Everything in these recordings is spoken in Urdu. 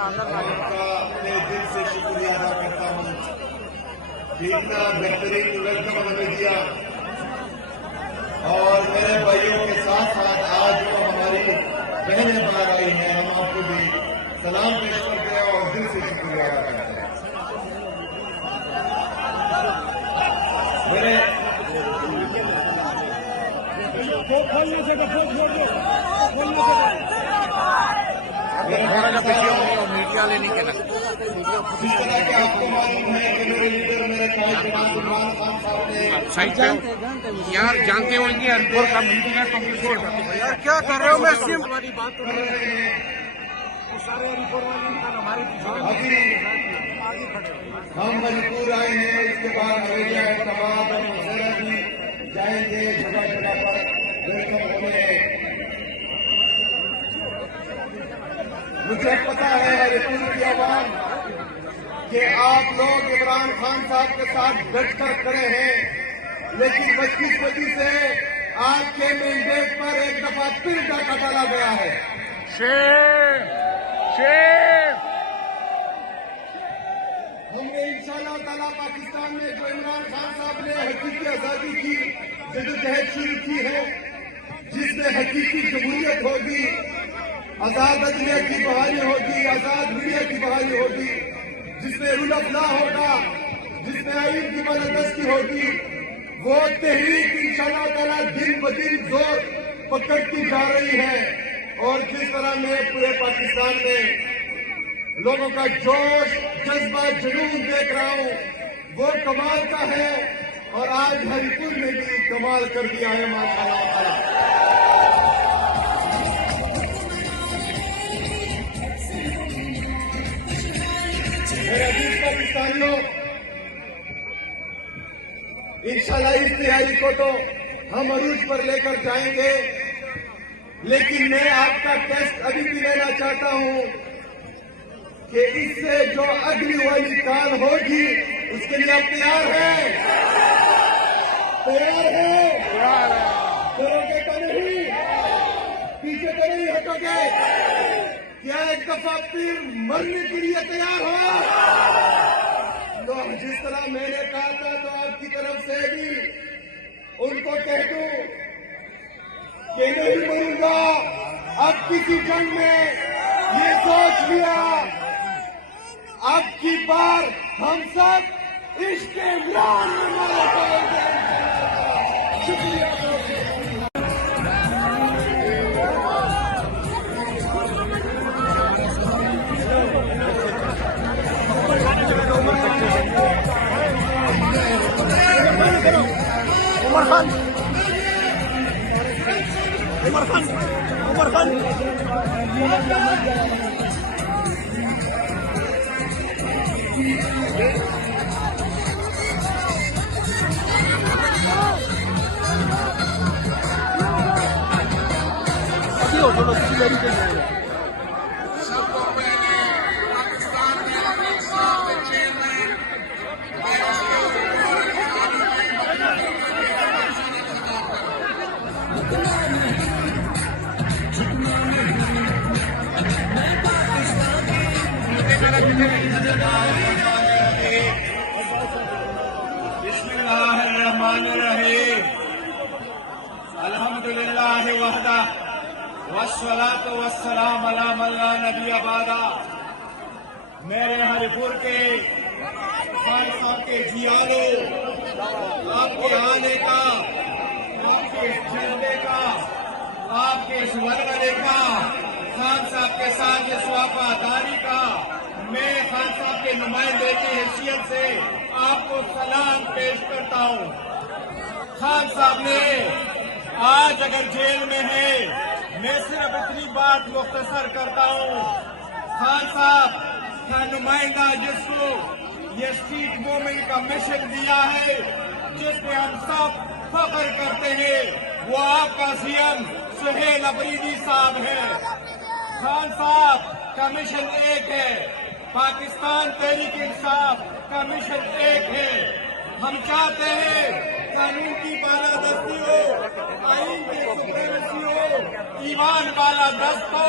اپنے دل سے شکریہ ادا کرتا ہوں کہ اتنا بہترین ویلکم ہمیں دیا، اور میرے بھائیوں کے ساتھ ساتھ آج جو ہماری بہنیں باہر آئی ہیں، ہم آپ کو بھی سلام پیش کرتے ہیں اور دل سے شکریہ ادا کرتے ہیں۔ میڈیا لینے کے نا جس طرح کہ آپ کو معلوم ہے کہ میرے لیڈر میرے قائد جناب عمران خان صاحب نے سائڈ پہ یار جانتے ہو کہ ہریپور کا میٹنگ ہے تو یار کیا کر رہے ہو؟ میں سیم والی بات کر رہے ہیں، سارے ہریپور والے ہمارے ہم ہریپور آئے ہیں، اس کے بعد ارریہ احتماد اور مسئلہ بھی جائیں گے جگہ جگہ پر ویلکم ہونے۔ مجھے پتا ہے ہریپور کی عوام کہ آپ لوگ عمران خان صاحب کے ساتھ ڈٹ کر کھڑے ہیں، لیکن بدقسمتی سے آج کے مینڈیٹ پر ایک دفعہ پھر ڈاکہ ڈالا گیا ہے۔ ہم نے انشاءاللہ تعالیٰ پاکستان میں جو عمران خان صاحب نے حقیقی آزادی کی جدوجہد شروع کی ہے، جس میں حقیقی جمہوریت ہوگی، آزاد عدلیہ کی بحالی ہوگی، آزاد میڈیا کی بحالی ہوگی، جس میں رول آف لا ہوگا، جس میں آئین کی بالادستی ہوگی، وہ تحریک انشاءاللہ تعالیٰ دن بدن زور پکڑتی جا رہی ہے۔ اور جس طرح میں پورے پاکستان میں لوگوں کا جوش، جذبہ، جنون دیکھ رہا ہوں، وہ کمال کا ہے، اور آج ہریپور میں بھی کمال کر دیا ہے ماشاءاللہ تعالیٰ۔ میرے عزیز پاکستانیوں، انشاءاللہ اس تیاری کو تو ہم عروج پر لے کر جائیں گے، لیکن میں آپ کا ٹیسٹ ابھی بھی لینا چاہتا ہوں کہ اس سے جو اگلی والی کال ہوگی اس کے لیے آپ تیار ہیں؟ تیار ہیں؟ کرو گے تو نہیں؟ پیچھے تو نہیں ہٹو گے؟ کیا ایک دفعہ پھر مرنے کے لیے تیار ہو؟ تو جس طرح میں نے کہا تھا تو آپ کی طرف سے بھی ان کو کہہ دوں کہ نہیں مروں گا اب کسی جنگ میں، یہ سوچ لیا اب کی بار ہم سب عشق عمران میں مارے جائیں گے۔ شکریہ۔ عمر خان بسم اللہ الرحمن الرحیم، الحمدللہ وحدہ والصلاۃ والسلام علی من لا نبی بعدہ۔ میرے ہریپور کے خان صاحب کے جیالو، آپ کے آنے کا، آپ کے جلدے کا، آپ کے اس ولولے کا، خان صاحب کے ساتھ اس وفاداری کا، میں خان صاحب کے نمائندے کی حیثیت سے آپ کو سلام پیش کرتا ہوں۔ خان صاحب نے آج اگر جیل میں ہے، میں صرف اتنی بات مختصر کرتا ہوں، خان صاحب کا نمائندہ جس کو یہ اسٹریٹ موومنٹ کا مشن دیا ہے، جس پہ ہم سب فخر کرتے ہیں، وہ آپ کا سی ایم سہیل افریدی صاحب ہے۔ خان صاحب کا مشن ایک ہے، پاکستان تحریک انصاف کا مشن ایک ہے۔ ہم چاہتے ہیں قانون کی بالادستی ہو، آئین کی سپریمیسی ہو، ایمان بالادست ہو،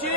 6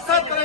17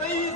23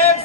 1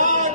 8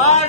8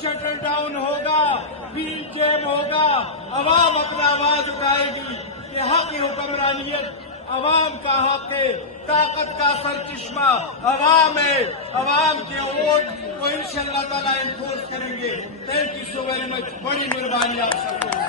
شٹل ڈاؤن ہوگا، ویل جیم ہوگا، عوام اپنا آواز اٹھائے گی کہ حق حکمرانیت عوام کا حق ہے، طاقت کا سرچشمہ عوام ہے، عوام کے ووٹ کو انشاءاللہ تعالیٰ انفورس کریں گے. Thank you so very much. بڑی مہربانی آپ سب کو.